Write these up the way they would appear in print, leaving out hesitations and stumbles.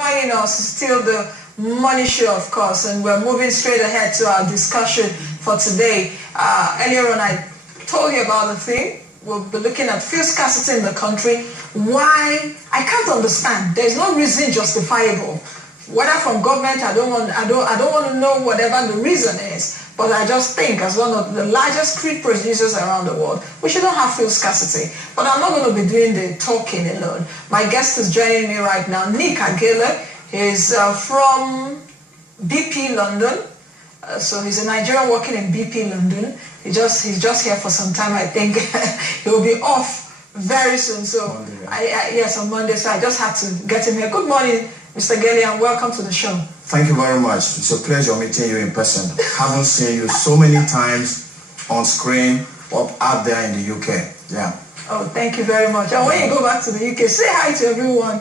Joining us is still the Money Show, of course, and we're moving straight ahead to our discussion for today. Earlier on, I told you about the thing. We'll be looking at fuel scarcity in the country. Why? I can't understand. There's no reason justifiable. Whether from government, I don't want to know whatever the reason is. But I just think, as one of the largest crude producers around the world, we shouldn't have fuel scarcity. But I'm not going to be doing the talking alone. My guest is joining me right now, Nick Agele. He's from BP London. So he's a Nigerian working in BP London. He's just here for some time. I think he'll be off very soon. So Monday, yeah. Yes, on Monday. So I just had to get him here. Good morning, Mr. Agele, and welcome to the show. Thank you very much. It's a pleasure meeting you in person. Haven't seen you so many times on screen or out there in the UK. Yeah. Oh, thank you very much. And when you go back to the UK, say hi to everyone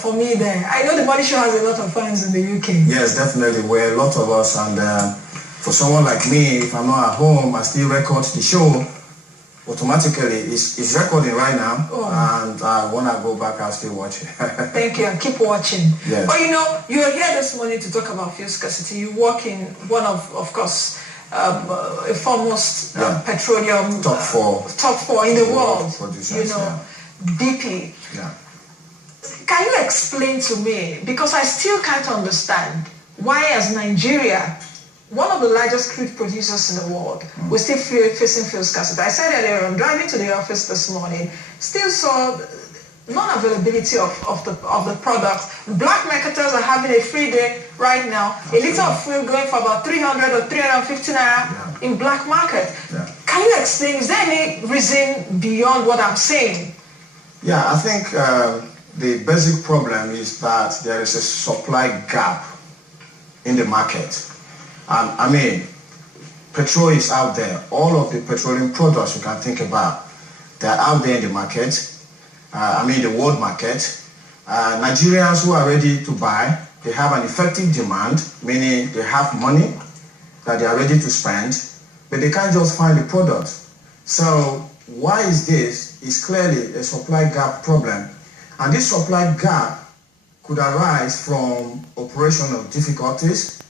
for me there. I know the Money Show has a lot of fans in the UK. Yes, definitely. We're a lot of us. And for someone like me, if I'm not at home, I still record the show. Automatically, it's recording right now, and when I go back, I'll still watch it. Thank you, and keep watching. Yes. But you know, you're here this morning to talk about fuel scarcity. You work in one of course, a foremost petroleum top four in the world. Producers, you know, BP. Yeah. Can you explain to me, because I still can't understand why, as Nigeria, one of the largest crude producers in the world, we're still facing fuel scarcity. I said earlier, I'm driving to the office this morning, still saw non-availability of the product. Black marketers are having a free day right now. A liter of fuel going for about 300 or 350 naira in black market. Yeah. Can you explain, is there any reason beyond what I'm saying? Yeah, I think the basic problem is that there is a supply gap in the market. I mean, petrol is out there. All of the petroleum products you can think about, they're out there in the market. The world market. Nigerians who are ready to buy, they have an effective demand, meaning they have money that they are ready to spend, but they can't just find the product. So why is this? It's clearly a supply gap problem. And this supply gap could arise from operational difficulties,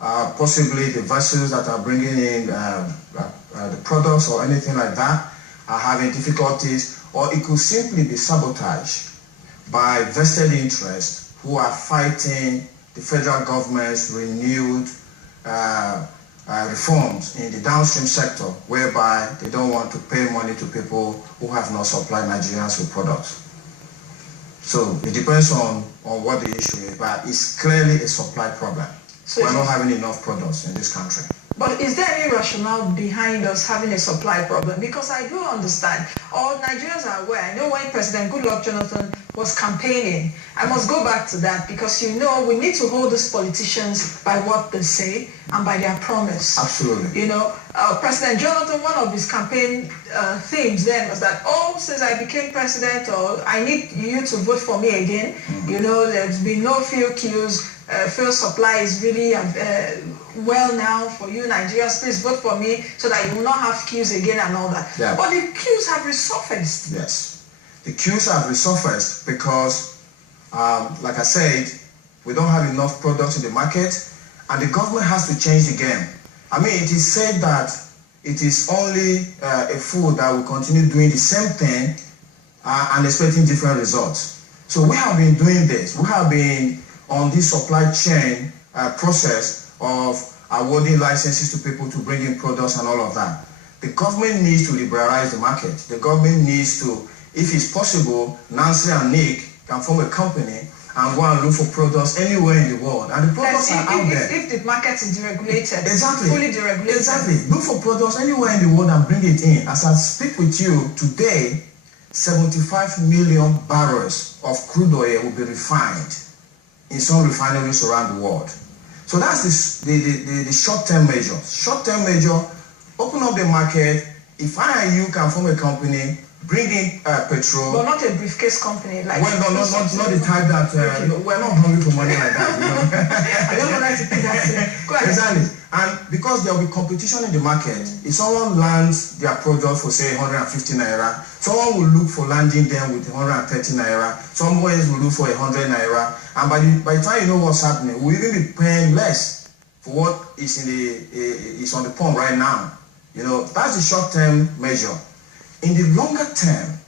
possibly the vessels that are bringing in the products or anything like that are having difficulties, or it could simply be sabotage by vested interests who are fighting the federal government's renewed reforms in the downstream sector, whereby they don't want to pay money to people who have not supplied Nigerians with products. So it depends on what the issue is, but it's clearly a supply problem. So we're not having enough products in this country. But is there any rationale behind us having a supply problem? Because I do understand, all Nigerians are aware. I know when President Goodluck Jonathan was campaigning, I must go back to that, because you know we need to hold these politicians by what they say and by their promise. Absolutely. You know, President Jonathan, one of his campaign themes then was that, since I became president, or I need you to vote for me again, you know, there's been no fuel queues. Fuel supply is really well now for you Nigerians. Please vote for me so that you will not have queues again and all that. Yeah. But the queues have resurfaced. Yes, the queues have resurfaced because, like I said, we don't have enough products in the market, and the government has to change the game. I mean, it is said that it is only a fool that will continue doing the same thing and expecting different results. So we have been doing this. We have been on this supply chain process of awarding licenses to people to bring in products and all of that. The government needs to liberalize the market. The government needs to, if it's possible, Nancy and Nick can form a company and go and look for products anywhere in the world. And the products are out there. If the market is deregulated, exactly, fully deregulated. Exactly. Look for products anywhere in the world and bring it in. As I speak with you today, 75 million barrels of crude oil will be refined in some refineries around the world. So that's the short-term measure. Short-term measure, open up the market. If I and you can form a company, bring in petrol. But not a briefcase company. Like well, no, not the type that, we're not hungry for money like that. You know? I don't like to think that. Exactly. And because there will be competition in the market, if someone lands their product for say 150 naira, someone will look for landing them with 130 naira, someone else will look for 100 naira, and by the time you know what's happening, we'll even be paying less for what is is on the pump right now. You know, that's the short-term measure. In the longer term,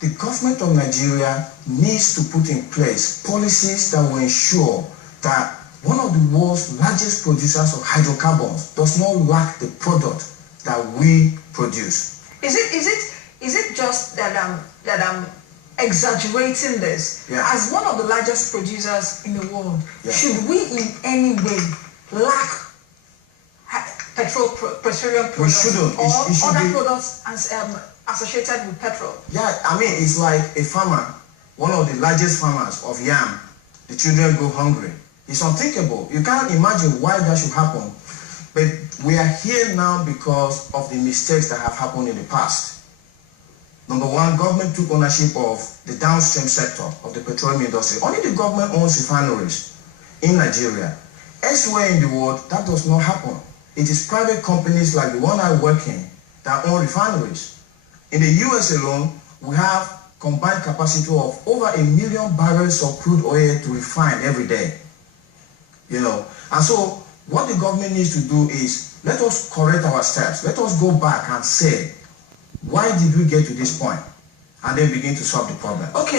the government of Nigeria needs to put in place policies that will ensure that one of the world's largest producers of hydrocarbons does not lack the product that we produce. Is it just that I'm exaggerating this? Yeah. As one of the largest producers in the world, Yeah. should we in any way lack petroleum products We shouldn't. or It should other be products associated with petrol? Yeah, I mean, it's like a farmer, one of the largest farmers of yam, the children go hungry. It's unthinkable. You can't imagine why that should happen. But we are here now because of the mistakes that have happened in the past. Number one, government took ownership of the downstream sector of the petroleum industry. Only the government owns refineries in Nigeria. Elsewhere in the world, that does not happen. It is private companies like the one I work in that own refineries. In the US alone, we have combined capacity of over 1 million barrels of crude oil to refine every day. You know, and so what the government needs to do is let us correct our steps. Let us go back and say, why did we get to this point? And then begin to solve the problem. Okay.